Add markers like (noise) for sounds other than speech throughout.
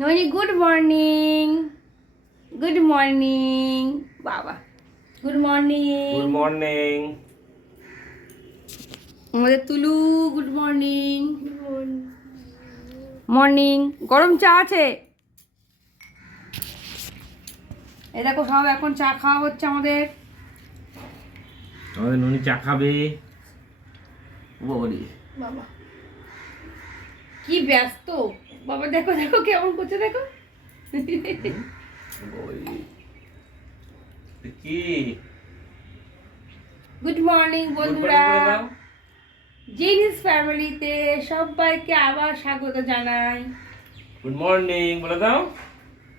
Naini good morning good morning বাবা good morning good morning আমাদের তুলু good morning morning গরম চা আছে? এ দেখো সব এখন চা খাওয়া হচ্ছে আমাদের। আমাদের নুনি চা খাবে। বাবা। কি ব্যস্ত। বাবা দেখো দেখো কেমন করছে দেখো। কি? গুড মর্নিং বন্ধুরা। জিনিস ফ্যামিলিতে সবাইকে আবার স্বাগত জানাই। গুড মর্নিং বলে দাও।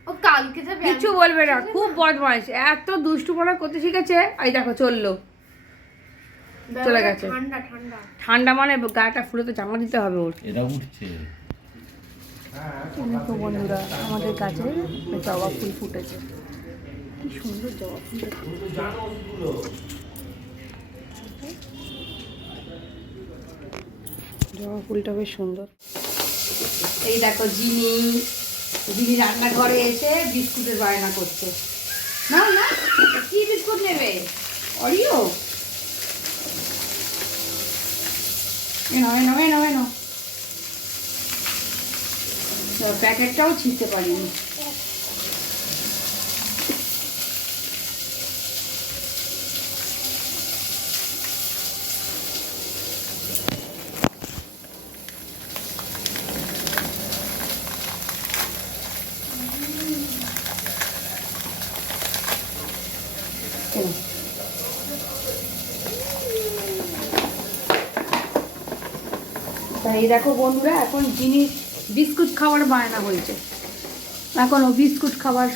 ও কালকে যাবে কিছু বলবে না খুব বদমাইশ। এত দুষ্টুপনা করতে শিখেছে। এই দেখো চলল। চলে গেছে। ঠান্ডা ঠান্ডা। ঠান্ডা মানে গাটা ফুলে তো জামা দিতে হবে ওর। এরা উঠছে। বন্ধুরা আমাদের গাছে জবা ফুল ফুটেছে। কি সুন্দর জবা ফুল জবা ফুলটা বেশ সুন্দর। এই দেখো জিনি জিনি রান্নাঘরে এসে বিস্কুটের বায়না করছে। না না কি বিস্কুট নেবে? অরিও এনো এনো এনো এনো তো প্যাকেটটাও ছিঁড়তে পারিনি। এই দেখো বন্ধুরা এখন জিনিস বিস্কুট খাওয়ার বায়না হয়েছে। এখন ও বিস্কুট খাবার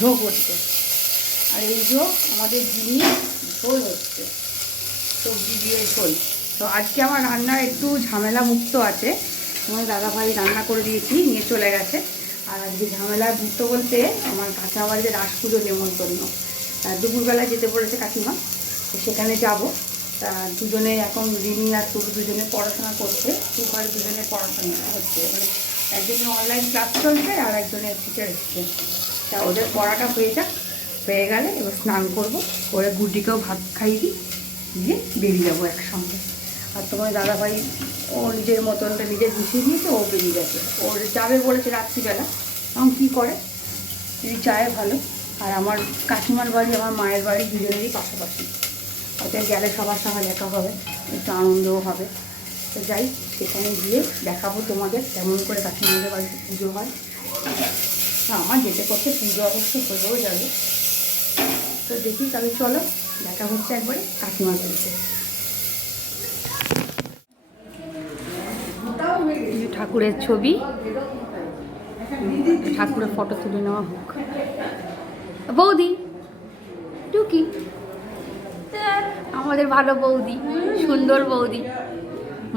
ঝোঁক হচ্ছে। আর এই ঝোঁক আমাদের জিনিস ঝোল হচ্ছে। সবজি দিয়ে ঝোল। তো আজকে আমার রান্নার একটু ঝামেলা মুক্ত আছে। আমার দাদাভাই রান্না করে দিয়েছি, নিয়ে চলে গেছে। আর আজকে ঝামেলা মুক্ত বলতে আমার কাঁচা বাড়িতে রাস পুজো নেমন্তন্ন দুপুরবেলা যেতে বলেছে কাকিমা, তো সেখানে যাব। তা দুজনে এখন রিনি আর তুলু দুজনে পড়াশোনা করছে দু ঘরে দুজনে পড়াশোনা হচ্ছে। মানে একজনের অনলাইন ক্লাস চলছে আর একজনের টিচার এসছে। তা ওদের পড়াটা হয়ে যাক, হয়ে গেলে এবার স্নান করব ওরা গুড্ডিকেও ভাত খাইয়ে দিই দিয়ে বেরিয়ে যাব একসঙ্গে। আর তোমার দাদাভাই, ও নিজের মতনটা নিজে গুছিয়ে দিয়েছে ও বেরিয়ে গেছে। ওর যাবে বলেছে রাত্রিবেলা এখন কী করে? যদি চায় ভালো। আর আমার কাকিমার বাড়ি, আমার মায়ের বাড়ি দুজনেরই পাশাপাশি। ওদের গেলে সবার সঙ্গে দেখা হবে, একটু আনন্দও হবে। তো যাই, সেখানে গিয়ে দেখাবো তোমাদের কেমন করে কাকিমাদের বাড়িতে পুজো হয়। আমার যেতে করতে পুজো অবশ্য হয়েও যাবে। তো দেখি তাহলে চলো, দেখা হচ্ছে একবারে কাকিমার বাড়িতে। ঠাকুরের ছবি, ঠাকুরের ফটো তুলে নেওয়া হোক। বৌদি, টুকি। আমাদের ভালো বৌদি সুন্দর বৌদি।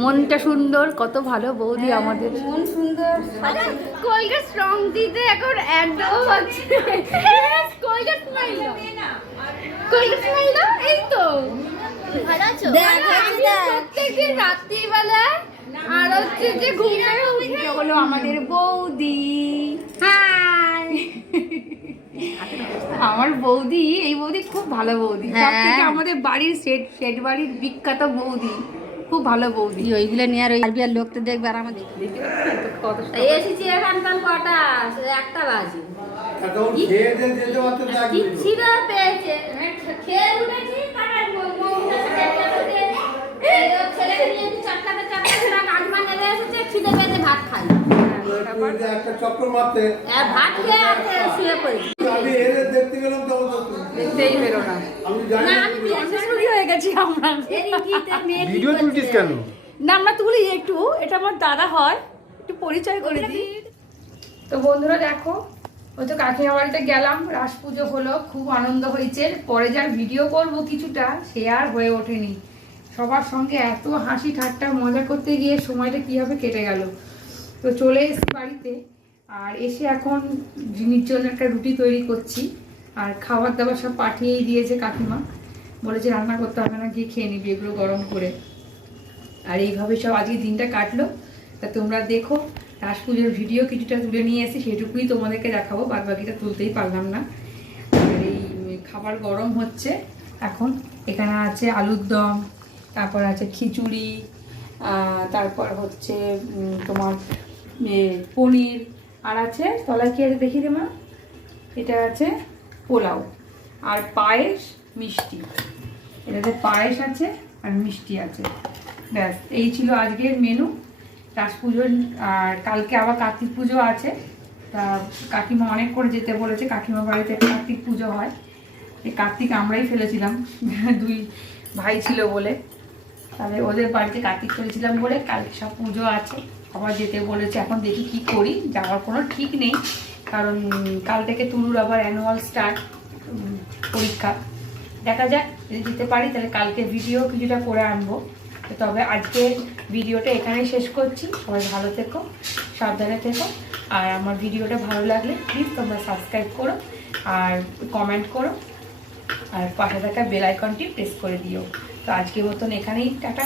মনটা সুন্দর কত ভালো বৌদি আমাদের। মন সুন্দর। কোলগেট স্ট্রং দিতে এখন একদম হচ্ছে। স্মাইল স্মাইল এই তো। ভালো আছো? প্রত্যেকদিন রাত্রিবেলা আর হচ্ছে যে ঘুমে উঠে হলো আমাদের বৌদি। হাই আমার বৌদি এই বৌদি খুব ভালো বৌদি। হ্যাঁ। আমাদের বাড়ির সেট সেট বাড়ির বিখ্যাত বৌদি। খুব ভালো বৌদি। ওইগুলো নিয়ে আর ওই আর লোক তো দেখবে আর আমার দেখবে। এসেছি এখানকার কটা? একটা বাজে। খিদা পেয়েছে? খেয়ে উঠেছি তারপর মৌ- মৌটার সাথে একটা সাথে এই ছেলেকে নিয়ে এসেছি চারটাতে চারটাতে না কাকিমা নেমে এসেছে খিদে পেয়েছে ভাত খাই একটা মারতে। শুয়ে আমি দেখতে গেলাম তখন দেখতেই পেল না। আমি জানি না না আমি তুই- হয়ে গেছি আমরা। ভিডিও তুলছিস কেন? না আমরা তুলি একটু। এটা আমার দাদা হয়। একটু পরিচয় করে দিই। তো বন্ধুরা দেখো ওই তো কাকিমা বাড়িতে গেলাম। রাস পুজো হলো খুব আনন্দ হয়েছে। পরে যার ভিডিও করব কিছুটা সে আর হয়ে ওঠেনি। সবার সঙ্গে এত হাসি ঠাট্টা মজা করতে গিয়ে সময়টা কীভাবে কেটে গেল। তো চলে এসেছি বাড়িতে, আর এসে এখন জিনির জন্য একটা রুটি তৈরি করছি। আর খাবার দাবার সব পাঠিয়েই দিয়েছে কাকিমা। বলেছে রান্না করতে হবে না, গিয়ে খেয়ে নিবি এগুলো গরম করে। আর এইভাবে সব আজকে দিনটা কাটলো। তা তোমরা দেখো, রাস পুজোর ভিডিও কিছুটা তুলে নিয়ে এসে সেটুকুই তোমাদেরকে দেখাবো বাদ বাকিটা তুলতেই পারলাম না। আর এই খাবার গরম হচ্ছে, এখন এখানে আছে আলুর দম, তারপর আছে খিচুড়ি তারপর হচ্ছে তোমার পনির, আর আছে তলায় কি আছে দেখি রে মা? এটা আছে পোলাও, আর পায়েস মিষ্টি। এটাতে পায়েস আছে আর মিষ্টি আছে। ব্যাস, এই ছিল আজকের মেনু রাস পুজোর, আর কালকে আবার কার্তিক পুজো আছে। তা কাকিমা অনেক করে যেতে বলেছে, কাকিমা বাড়িতে কার্তিক পুজো হয়। এই কার্তিক আমরাই ফেলেছিলাম, (laughs) দুই ভাই ছিল বলে। তাহলে ওদের বাড়িতে কার্তিক ফেলেছিলাম বলে কালকে সব পুজো আছে। আবার যেতে বলেছে, এখন দেখি কি করি, যাওয়ার কোনো ঠিক নেই, কারণ কাল থেকে তুলুর আবার অ্যানুয়াল স্টার্ট পরীক্ষা। দেখা যাক, যদি যেতে পারি, তাহলে কালকে ভিডিও কিছুটা করে আনব। তবে আজকে ভিডিওটা এখানেই শেষ করছি। সবাই ভালো থেকো, সাবধানে থেকো। আর আমার ভিডিওটা ভালো লাগলে প্লিজ তোমরা সাবস্ক্রাইব করো আর কমেন্ট করো। আর পাশে থাকা বেল আইকনটি প্রেস করে দিও। তো আজকের মতন এখানেই, টাটা।